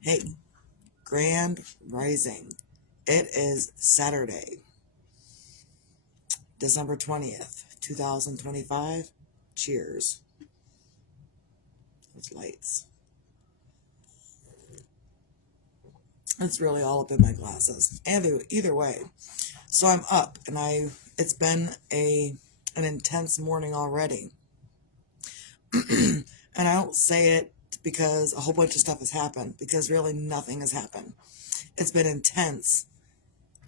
Hey, Grand Rising. It is Saturday, December 20th, 2025. Cheers. Those lights. It's really all up in my glasses. Either way. So I'm up and it's been an intense morning already. And I don't say it because a whole bunch of stuff has happened, because really nothing has happened. It's been intense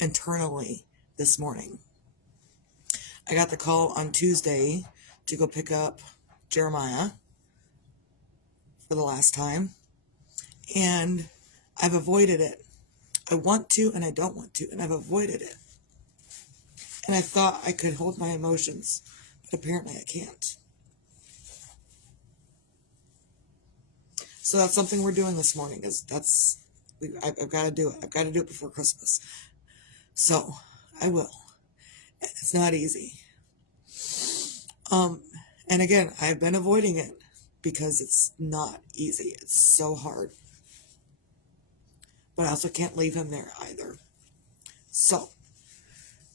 internally this morning. I got the call on Tuesday to go pick up Jeremiah for the last time, and I've avoided it. I want to and I don't want to, and I've avoided it. And I thought I could hold my emotions, but apparently I can't. So that's something we're doing this morning. I've got to do it. I've got to do it before Christmas. So I will. It's not easy. And again, I've been avoiding it because it's not easy. It's so hard. But I also can't leave him there either. So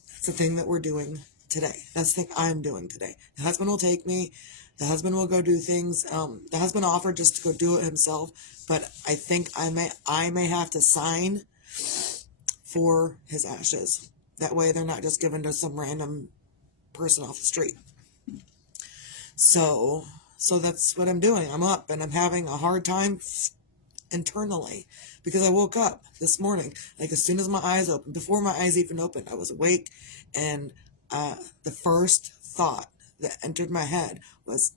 that's the thing that we're doing today. That's the thing I'm doing today. The husband will take me. The husband will go do things. The husband offered just to go do it himself, but I think I may have to sign for his ashes. That way they're not just given to some random person off the street. So that's what I'm doing. I'm up and I'm having a hard time internally because I woke up this morning, like as soon as my eyes opened, before my eyes even opened, I was awake, and the first thought that entered my head was,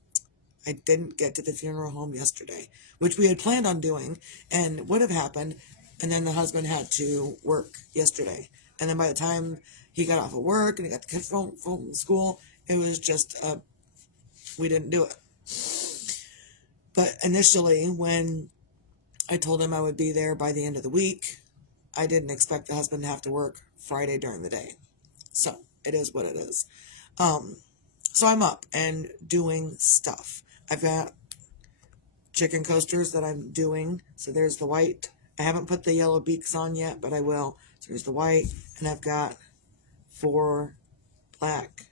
I didn't get to the funeral home yesterday, which we had planned on doing and would have happened, and then the husband had to work yesterday, and then by the time he got off of work and he got the kids from school, it was just we didn't do it. But initially, when I told him I would be there by the end of the week, I didn't expect the husband to have to work Friday during the day. So it is what it is. So I'm up and doing stuff. I've got chicken coasters that I'm doing. So there's the white. I haven't put the yellow beaks on yet, but I will. So there's the white, and I've got 4 black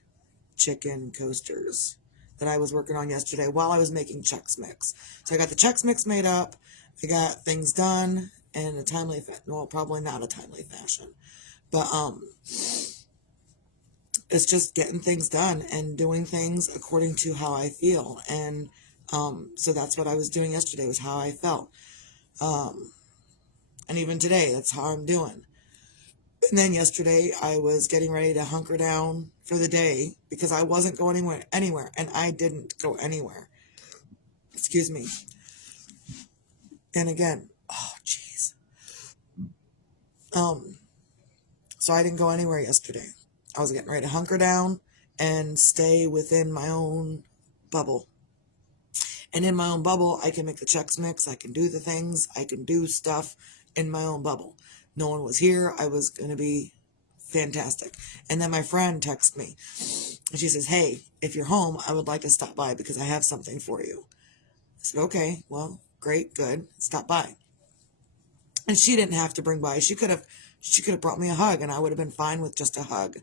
chicken coasters that I was working on yesterday while I was making Chex Mix. So I got the Chex Mix made up. I got things done in a timely fashion. Well, probably not a timely fashion, but it's just getting things done and doing things according to how I feel. And so that's what I was doing yesterday, was how I felt. And even today, that's how I'm doing. And then yesterday, I was getting ready to hunker down for the day because I wasn't going anywhere, and I didn't go anywhere. Excuse me. And again, oh, jeez. So I didn't go anywhere yesterday. I was getting ready to hunker down and stay within my own bubble. And in my own bubble, I can make the Chex Mix. I can do the things. I can do stuff in my own bubble. No one was here. I was going to be fantastic. And then my friend texted me. And she says, hey, if you're home, I would like to stop by because I have something for you. I said, okay, well, great, good. Stop by. And she didn't have to bring by. She could have brought me a hug, and I would have been fine with just a hug.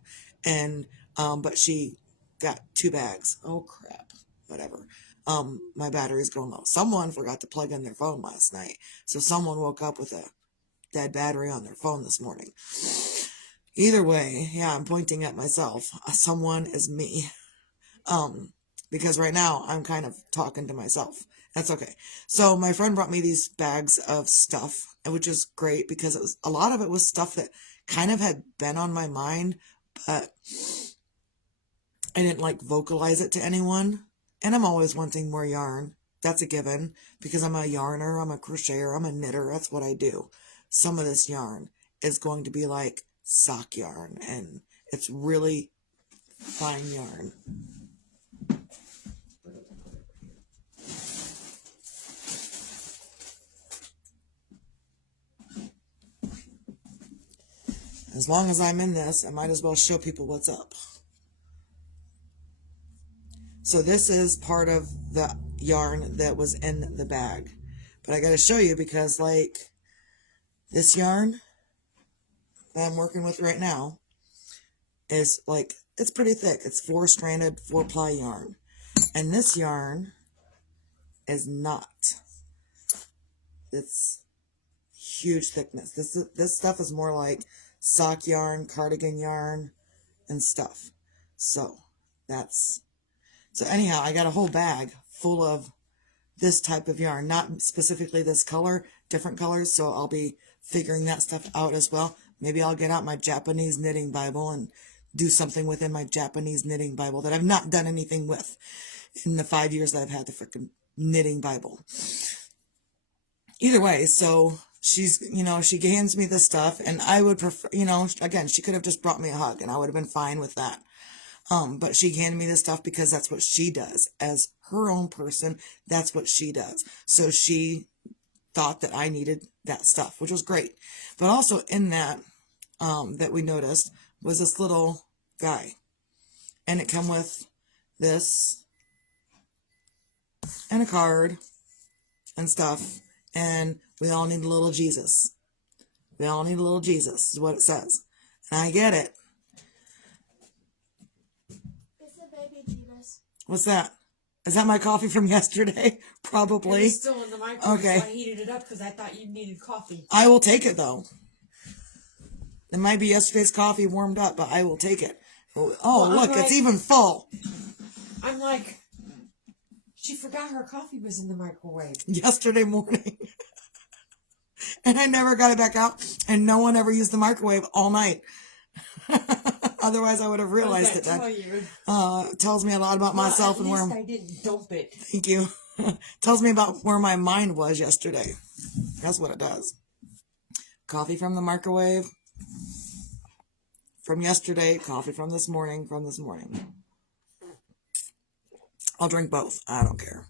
And but she got 2 bags. Oh crap. Whatever. My battery's going low. Someone forgot to plug in their phone last night. So someone woke up with a dead battery on their phone this morning. Either way, yeah, I'm pointing at myself. Someone is me. Because right now I'm kind of talking to myself. That's okay. So my friend brought me these bags of stuff, which is great because a lot of it was stuff that kind of had been on my mind, but I didn't like vocalize it to anyone. And I'm always wanting more yarn. That's a given because I'm a yarner, I'm a crocheter, I'm a knitter. That's what I do. Some of this yarn is going to be like sock yarn, and it's really fine yarn. As long as I'm in this, I might as well show people what's up. So this is part of the yarn that was in the bag. But I got to show you because, like, This yarn that I'm working with right now is like, it's pretty thick. It's 4-stranded, 4-ply yarn. And this yarn is not. It's huge thickness. This stuff is more like sock yarn, cardigan yarn, and stuff. So anyhow, I got a whole bag full of this type of yarn, not specifically this color, different colors. So I'll be figuring that stuff out as well. Maybe I'll get out my Japanese knitting Bible and do something within my Japanese knitting Bible that I've not done anything with in the 5 years that I've had the freaking knitting Bible. Either way, so she's, she hands me this stuff, and I would prefer, again, she could have just brought me a hug and I would have been fine with that. But she handed me this stuff because that's what she does. As her own person, that's what she does. So she thought that I needed that stuff, which was great. But also in that, that we noticed was this little guy. And it come with this and a card and stuff. And we all need a little Jesus. We all need a little Jesus is what it says. And I get it. It's a baby Jesus. What's that? Is that my coffee from yesterday? Probably. It's still in the microwave, Okay. so I heated it up because I thought you needed coffee. I will take it, though. It might be yesterday's coffee warmed up, but I will take it. Oh, Well, look, it's even full. I'm like, she forgot her coffee was in the microwave. Yesterday morning. And I never got it back out, and no one ever used the microwave all night. Otherwise, I would have realized it. That tells me a lot about myself and where I didn't dump it. Thank you. Tells me about where my mind was yesterday. That's what it does. Coffee from the microwave. From yesterday. Coffee from this morning. I'll drink both. I don't care.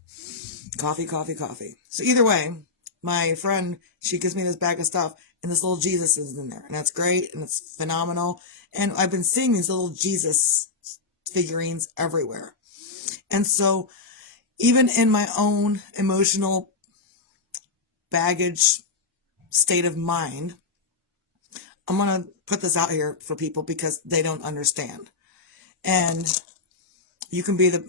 Coffee. So either way, my friend, she gives me this bag of stuff, and this little Jesus is in there. And that's great, and it's phenomenal. And I've been seeing these little Jesus figurines everywhere. And so, even in my own emotional baggage state of mind, I'm going to put this out here for people because they don't understand. And you can be the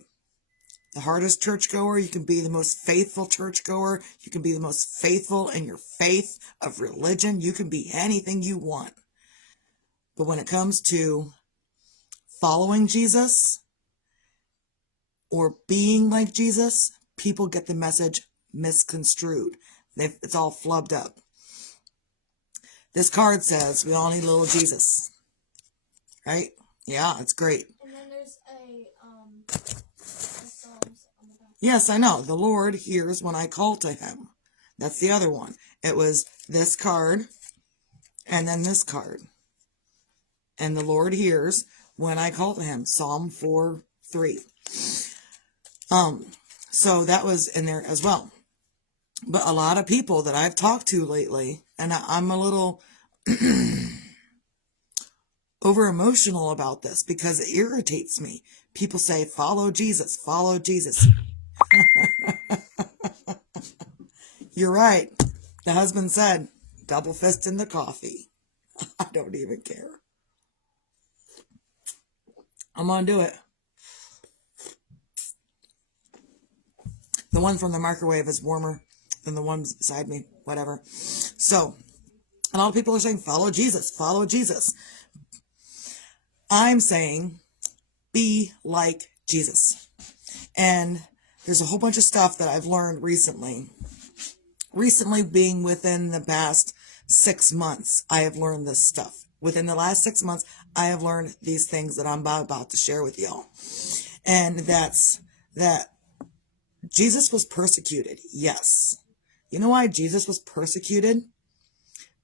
hardest churchgoer, you can be the most faithful churchgoer, you can be the most faithful in your faith of religion, you can be anything you want. But when it comes to following Jesus or being like Jesus, people get the message misconstrued. It's all flubbed up. This card says we all need a little Jesus. Right? Yeah, it's great. And then there's a Psalms on the back. Yes, I know. The Lord hears when I call to him. That's the other one. It was this card and then this card. And the Lord hears when I call to him. Psalm 4:3. So that was in there as well. But a lot of people that I've talked to lately, and I'm a little over emotional about this because it irritates me. People say, follow Jesus, follow Jesus. You're right. The husband said, double fist in the coffee. I don't even care. I'm gonna do it. The one from the microwave is warmer than the one beside me, whatever. So, a lot of people are saying, follow Jesus, follow Jesus. I'm saying, be like Jesus. And there's a whole bunch of stuff that I've learned recently. Recently being within the past 6 months, I have learned this stuff. Within the last 6 months, I have learned these things that I'm about to share with y'all. And that's that Jesus was persecuted. Yes. You know why Jesus was persecuted?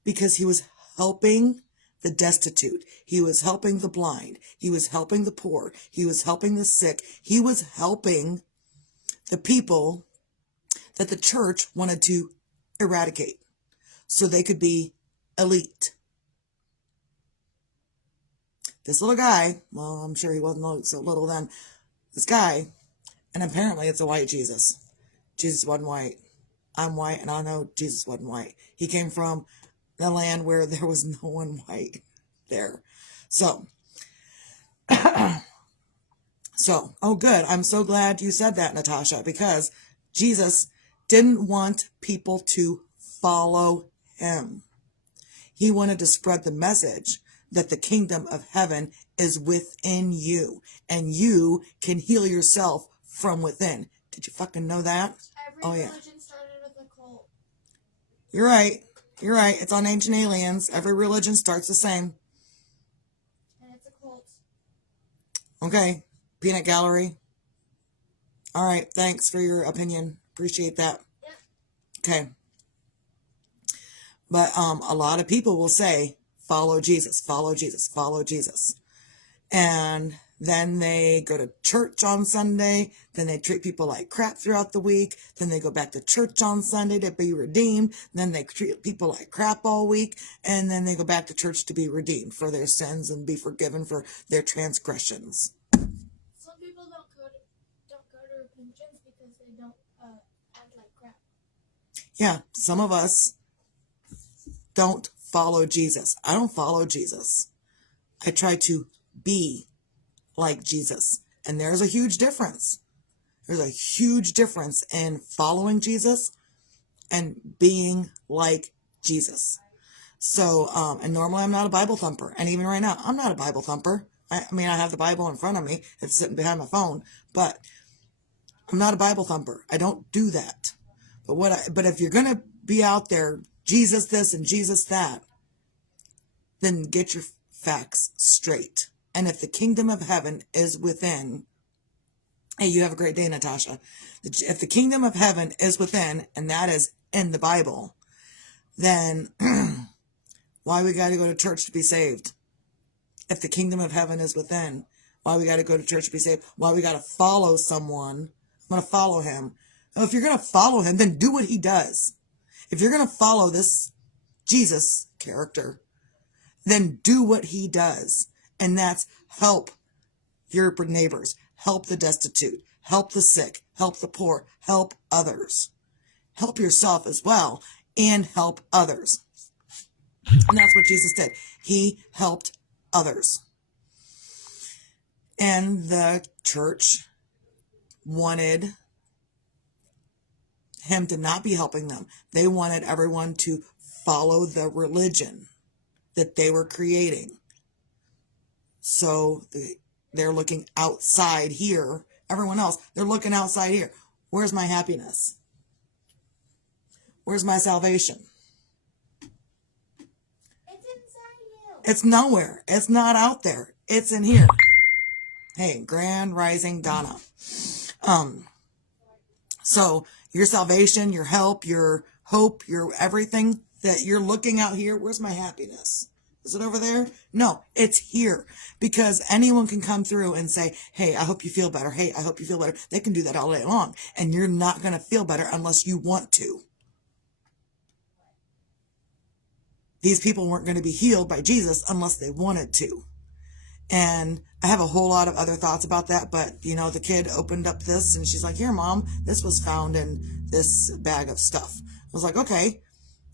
Because he was helping the destitute. He was helping the blind. He was helping the poor. He was helping the sick. He was helping the people that the church wanted to eradicate so they could be elite. This little guy, well, I'm sure he wasn't so little then, this guy, and apparently it's a white Jesus. Jesus wasn't white. I'm white, and I know Jesus wasn't white. He came from the land where there was no one white there. So, oh good. I'm so glad you said that, Natasha, because Jesus didn't want people to follow him. He wanted to spread the message that the kingdom of heaven is within you and you can heal yourself from within. Did you fucking know that? Every religion started with a cult. You're right. You're right. It's on Ancient Aliens. Every religion starts the same. And it's a cult. Okay. Peanut Gallery. All right. Thanks for your opinion. Appreciate that. Yep. Okay. But a lot of people will say, follow Jesus, follow Jesus, follow Jesus. And then they go to church on Sunday. Then they treat people like crap throughout the week. Then they go back to church on Sunday to be redeemed. Then they treat people like crap all week. And then they go back to church to be redeemed for their sins and be forgiven for their transgressions. Some people don't go to repentance because they don't act like crap. Yeah, some of us don't follow Jesus. I don't follow Jesus. I try to be like Jesus. And there's a huge difference. There's a huge difference in following Jesus and being like Jesus. So, and normally I'm not a Bible thumper. And even right now, I'm not a Bible thumper. I mean, I have the Bible in front of me. It's sitting behind my phone. But I'm not a Bible thumper. I don't do that. But if you're going to be out there, Jesus this and Jesus that, then get your facts straight. And if the kingdom of heaven is within, hey, you have a great day, Natasha. If the kingdom of heaven is within, and that is in the Bible, then why we got to go to church to be saved? If the kingdom of heaven is within, why we got to go to church to be saved? Why we got to follow someone? I'm going to follow him. Now, if you're going to follow him, then do what he does. If you're going to follow this Jesus character, then do what he does. And that's help your neighbors, help the destitute, help the sick, help the poor, help others. Help yourself as well and help others. And that's what Jesus did. He helped others. And the church wanted him to not be helping them. They wanted everyone to follow the religion that they were creating. So they're looking outside here. Everyone else, they're looking outside here. Where's my happiness? Where's my salvation? It's inside you. It's nowhere. It's not out there. It's in here. Hey, Grand Rising Donna. So your salvation, your help, your hope, your everything that you're looking out here, where's my happiness? Is it over there? No, it's here. Because anyone can come through and say, hey, I hope you feel better. Hey, I hope you feel better. They can do that all day long. And you're not going to feel better unless you want to. These people weren't going to be healed by Jesus unless they wanted to. And I have a whole lot of other thoughts about that, but, you know, the kid opened up this and she's like, here, Mom, this was found in this bag of stuff. I was like, okay.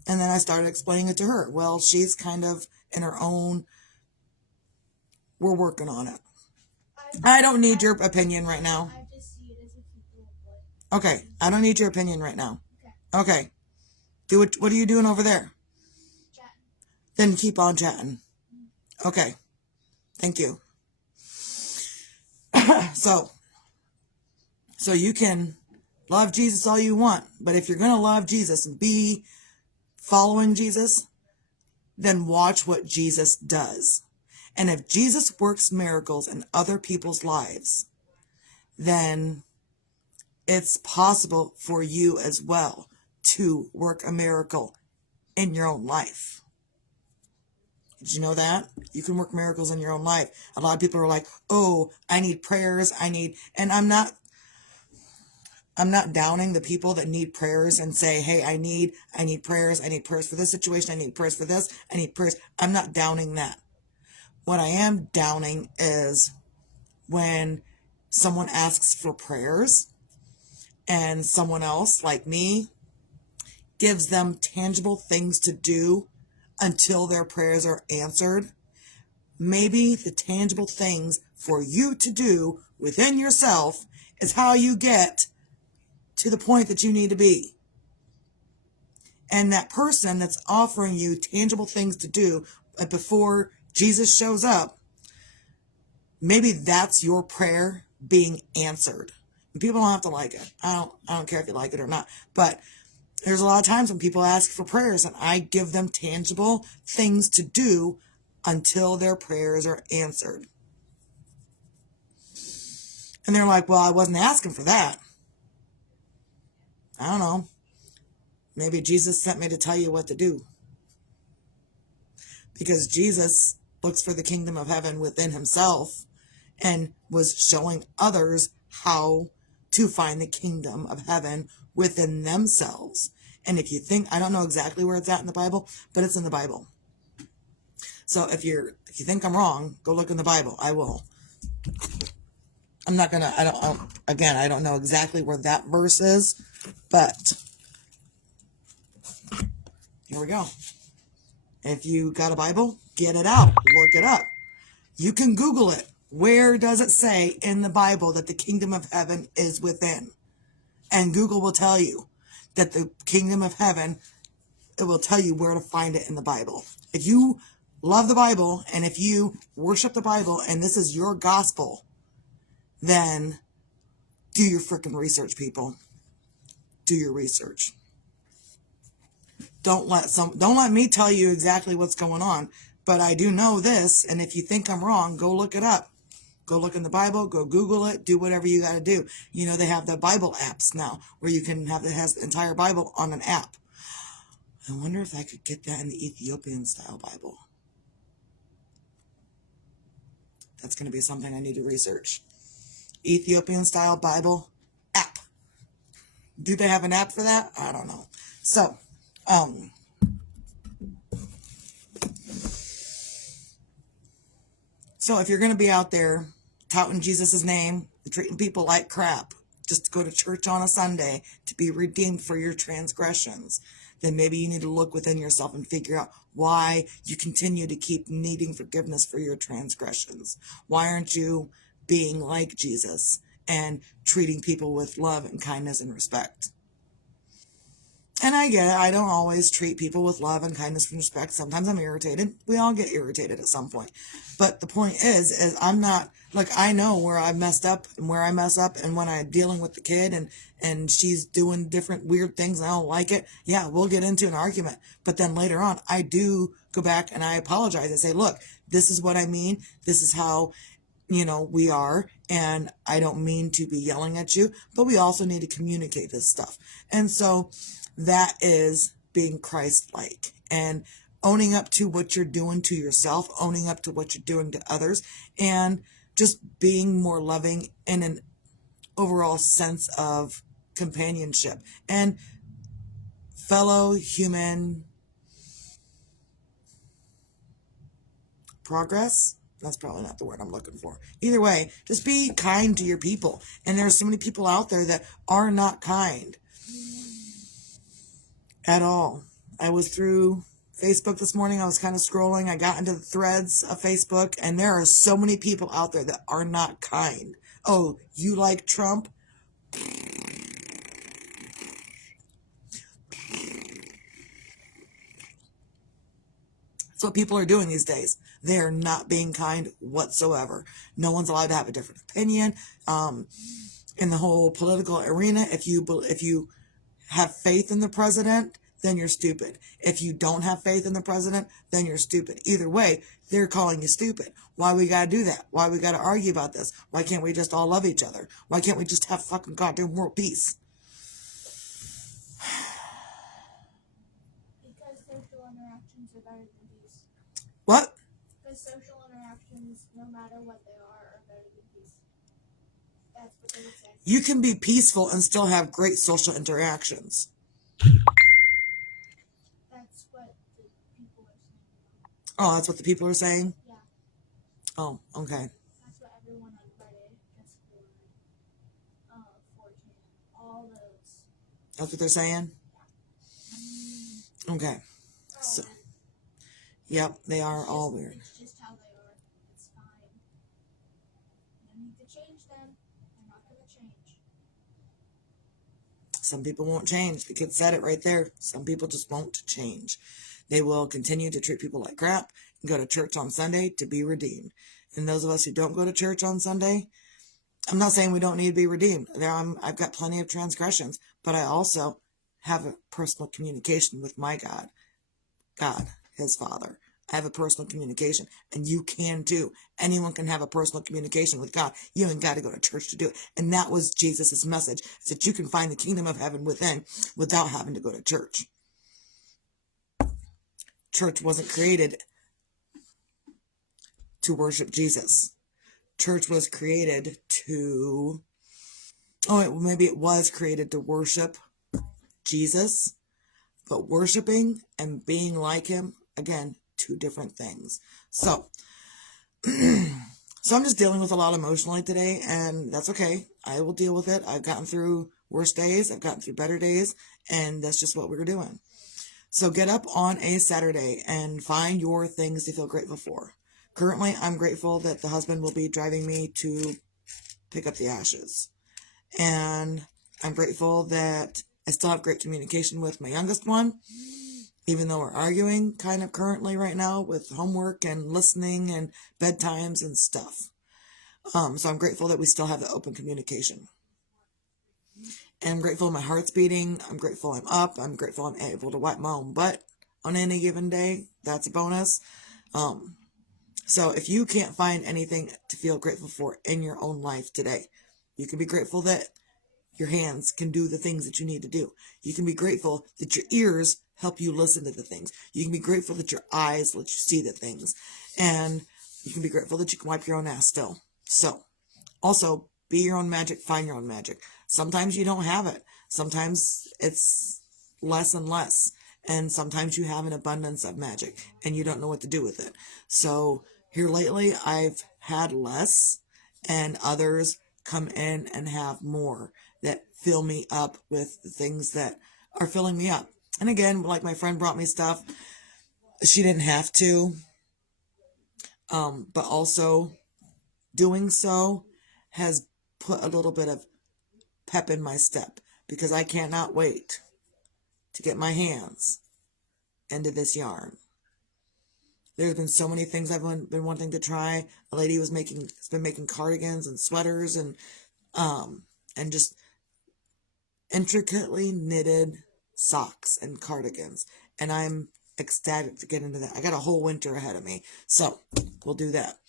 And then I started explaining it to her. Well, she's kind of in her own, we're working on it. I don't need your opinion right now. I just see it as a people boy. Okay, I don't need your opinion right now. Okay. Okay. What are you doing over there? Chatting. Then keep on chatting. Okay. Thank you. So you can love Jesus all you want, but if you're going to love Jesus and be following Jesus, then watch what Jesus does. And if Jesus works miracles in other people's lives, then it's possible for you as well to work a miracle in your own life. Did you know that? You can work miracles in your own life. A lot of people are like, oh, I need prayers. And I'm not downing the people that need prayers and say, hey, I need prayers. I need prayers for this situation. I need prayers for this. I need prayers. I'm not downing that. What I am downing is when someone asks for prayers and someone else like me gives them tangible things to do until their prayers are answered. Maybe the tangible things for you to do within yourself is how you get to the point that you need to be. And that person that's offering you tangible things to do before Jesus shows up, maybe that's your prayer being answered. And people don't have to like it. I don't care if you like it or not. But there's a lot of times when people ask for prayers and I give them tangible things to do until their prayers are answered. And they're like, well, I wasn't asking for that. I don't know. Maybe Jesus sent me to tell you what to do. Because Jesus looks for the kingdom of heaven within himself and was showing others how to find the kingdom of heaven within themselves. And if you think, I don't know exactly where it's at in the Bible, but it's in the Bible. So if you think I'm wrong, go look in the Bible. I will. I'm not gonna, I don't know exactly where that verse is, but here we go. If you got a Bible, get it out, look it up. You can Google it. Where does it say in the Bible that the kingdom of heaven is within? And Google will tell you that the kingdom of heaven, it will tell you where to find it in the Bible. If you love the Bible and if you worship the Bible and this is your gospel, then do your freaking research, people. Do your research. Don't let me tell you exactly what's going on, but I do know this, and if you think I'm wrong, go look it up. Go look in the Bible, go Google it, do whatever you got to do. You know, they have the Bible apps now where you can have, it has the entire Bible on an app. I wonder if I could get that in the Ethiopian style Bible. That's going to be something I need to research. Ethiopian style Bible app. Do they have an app for that? I don't know. So, if you're going to be out there touting Jesus' name, treating people like crap, just to go to church on a Sunday to be redeemed for your transgressions, then maybe you need to look within yourself and figure out why you continue to keep needing forgiveness for your transgressions. Why aren't you being like Jesus and treating people with love and kindness and respect? And I get it. I don't always treat people with love and kindness and respect. Sometimes I'm irritated. We all get irritated at some point. But the point is I'm not, like, I know where I've messed up and where I mess up. And when I'm dealing with the kid and she's doing different weird things and I don't like it, yeah, we'll get into an argument. But then later on, I do go back and I apologize and say, look, this is what I mean. This is how, we are, and I don't mean to be yelling at you, but we also need to communicate this stuff. And so that is being Christ-like and owning up to what you're doing to yourself, owning up to what you're doing to others, and just being more loving in an overall sense of companionship and fellow human progress. That's probably not the word I'm looking for. Either way, just be kind to your people. And there are so many people out there that are not kind at all. I was through Facebook this morning. I was kind of scrolling. I got into the threads of Facebook, and there are so many people out there that are not kind. Oh, you like Trump? That's what people are doing these days. They're not being kind whatsoever. No one's allowed to have a different opinion. In the whole political arena, if you have faith in the president, then you're stupid. If you don't have faith in the president, then you're stupid. Either way, they're calling you stupid. Why we gotta do that? Why we gotta argue about this? Why can't we just all love each other? Why can't we just have fucking goddamn world peace? Because social interactions are better than peace. What? Because social interactions, no matter what they are better than peace. That's what they would say. You can be peaceful and still have great social interactions. That's what the people are saying. Oh, that's what the people are saying? Yeah. Oh, okay. That's what everyone on Reddit, Discord, 4chan, all those. That's what they're saying? Okay. So, Yep, they are all weird. It's just how they are. It's fine. You don't need to change them. They're not going to change. Some people won't change. The kid said it right there. Some people just won't change. They will continue to treat people like crap and go to church on Sunday to be redeemed. And those of us who don't go to church on Sunday, I'm not saying we don't need to be redeemed. I've got plenty of transgressions, but I also have a personal communication with my God, his Father. I have a personal communication, and you can too. Anyone can have a personal communication with God. You ain't got to go to church to do it. And that was Jesus' message, is that you can find the kingdom of heaven within without having to go to church. Church wasn't created to worship Jesus. Church was created to, maybe it was created to worship Jesus, but worshiping and being like him, again, two different things. So I'm just dealing with a lot emotionally today, and that's okay. I will deal with it. I've gotten through worse days. I've gotten through better days, and that's just what we're doing. So get up on a Saturday and find your things to feel grateful for. Currently, I'm grateful that the husband will be driving me to pick up the ashes. And I'm grateful that I still have great communication with my youngest one, even though we're arguing kind of currently right now with homework and listening and bedtimes and stuff. So I'm grateful that we still have the open communication. And I'm grateful my heart's beating. I'm grateful I'm up. I'm grateful I'm able to wipe my own butt on any given day. That's a bonus. So if you can't find anything to feel grateful for in your own life today, you can be grateful that your hands can do the things that you need to do. You can be grateful that your ears help you listen to the things. You can be grateful that your eyes let you see the things. And you can be grateful that you can wipe your own ass still. So, also, be your own magic, find your own magic. Sometimes you don't have it. Sometimes it's less and less. And sometimes you have an abundance of magic and you don't know what to do with it. So, here lately, I've had less, and others come in and have more that fill me up with the things that are filling me up. And again, like my friend brought me stuff, she didn't have to, but also doing so has put a little bit of pep in my step, because I cannot wait to get my hands into this yarn. There's been so many things I've been wanting to try. A lady has been making cardigans and sweaters and just intricately knitted socks and cardigans. And I'm ecstatic to get into that. I got a whole winter ahead of me. So we'll do that.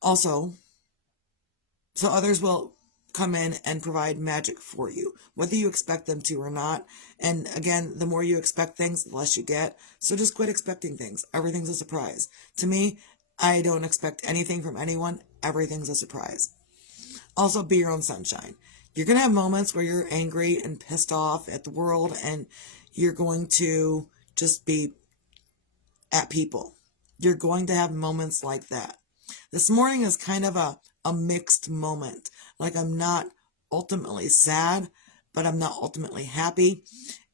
Also, so others will come in and provide magic for you, whether you expect them to or not. And again, the more you expect things, the less you get. So just quit expecting things. Everything's a surprise. To me, I don't expect anything from anyone. Everything's a surprise. Also, be your own sunshine. You're going to have moments where you're angry and pissed off at the world, and you're going to just be at people. You're going to have moments like that. This morning is kind of a mixed moment. Like, I'm not ultimately sad, but I'm not ultimately happy.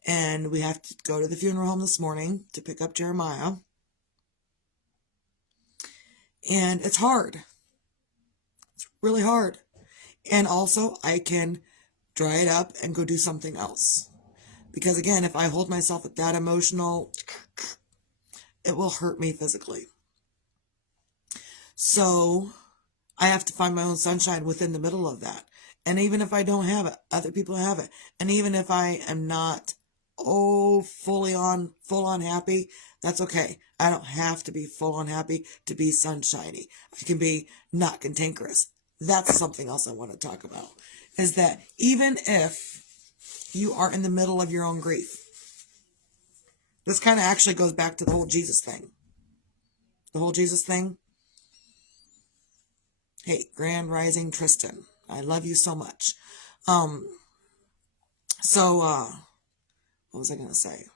And we have to go to the funeral home this morning to pick up Jeremiah. And it's hard. It's really hard. And also, I can dry it up and go do something else. Because again, if I hold myself at that emotional, it will hurt me physically. So I have to find my own sunshine within the middle of that. And even if I don't have it, other people have it. And even if I am not, full on happy, that's okay. I don't have to be full on happy to be sunshiny. I can be not cantankerous. That's something else I want to talk about. Is that even if you are in the middle of your own grief, this kind of actually goes back to the whole Jesus thing. The whole Jesus thing. Hey, Grand Rising Tristan, I love you so much. What was I going to say?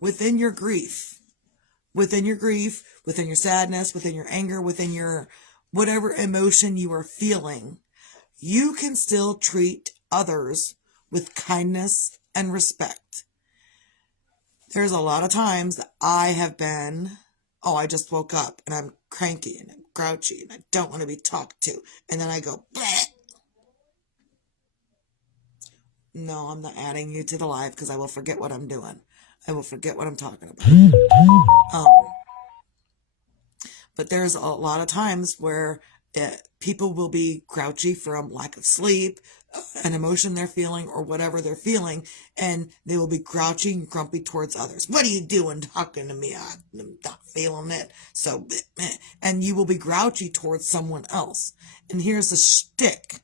Within your grief, within your sadness, within your anger, within your whatever emotion you are feeling, you can still treat others with kindness and respect. There's a lot of times that I have been, oh, I just woke up and I'm cranky and I'm grouchy and I don't want to be talked to. And then I go, bleh. No, I'm not adding you to the live because I will forget what I'm doing. I will forget what I'm talking about. But there's a lot of times where people will be grouchy from lack of sleep, an emotion they're feeling, or whatever they're feeling, and they will be grouchy and grumpy towards others. What are you doing talking to me? I'm not feeling it. So, and you will be grouchy towards someone else. And here's the shtick.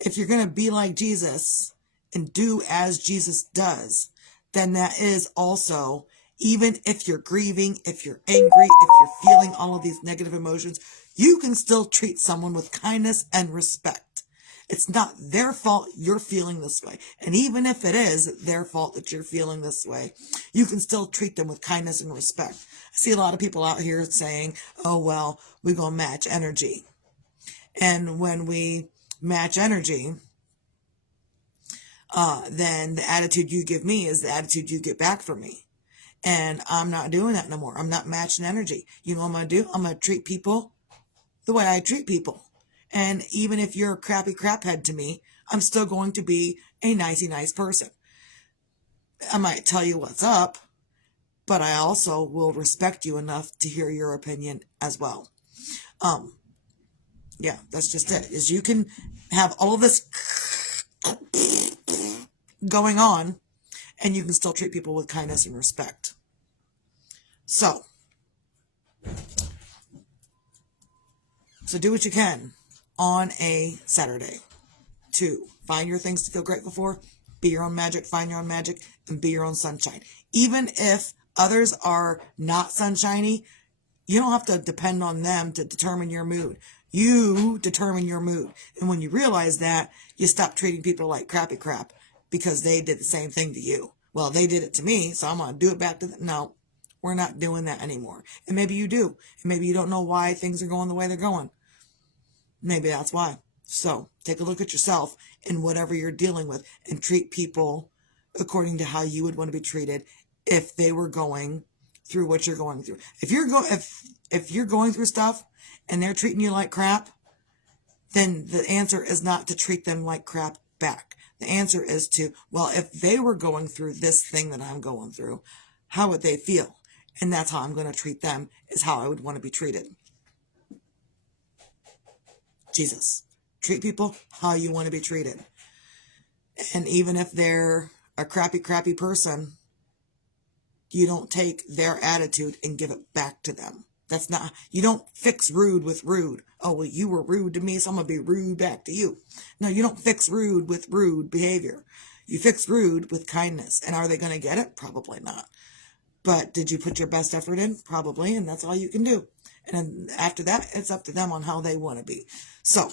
If you're going to be like Jesus and do as Jesus does, then that is also, even if you're grieving, if you're angry, if you're feeling all of these negative emotions, you can still treat someone with kindness and respect. It's not their fault you're feeling this way. And even if it is their fault that you're feeling this way, you can still treat them with kindness and respect. I see a lot of people out here saying, oh, well, we're going to match energy. And when we match energy, then the attitude you give me is the attitude you get back from me. And I'm not doing that no more. I'm not matching energy. You know what I'm going to do? I'm going to treat people the way I treat people. And even if you're a crappy craphead to me, I'm still going to be a nicey nice person. I might tell you what's up, but I also will respect you enough to hear your opinion as well. Yeah, that's just it. Is you can have all of this going on, and you can still treat people with kindness and respect. So do what you can on a Saturday to find your things to feel grateful for, be your own magic, find your own magic, and be your own sunshine. Even if others are not sunshiny, you don't have to depend on them to determine your mood. You determine your mood. And when you realize that, you stop treating people like crappy crap because they did the same thing to you. Well, they did it to me, so I'm going to do it back to them. No, we're not doing that anymore. And maybe you do. And maybe you don't know why things are going the way they're going. Maybe that's why. So take a look at yourself and whatever you're dealing with and treat people according to how you would want to be treated if they were going through what you're going through. If you're going through stuff and they're treating you like crap, then the answer is not to treat them like crap back. The answer is to, well, if they were going through this thing that I'm going through, how would they feel? And that's how I'm going to treat them, is how I would want to be treated. Jesus. Treat people how you want to be treated. And even if they're a crappy person, you don't take their attitude and give it back to them. That's not, you don't fix rude with rude. Oh, well, you were rude to me, so I'm going to be rude back to you. No, you don't fix rude with rude behavior. You fix rude with kindness. And are they going to get it? Probably not. But did you put your best effort in? Probably, and that's all you can do. And then after that, it's up to them on how they want to be. So,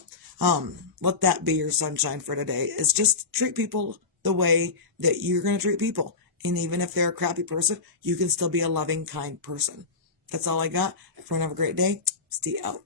let that be your sunshine for today, is just treat people the way that you're going to treat people. And even if they're a crappy person, you can still be a loving, kind person. That's all I got. Everyone have a great day. Stay out.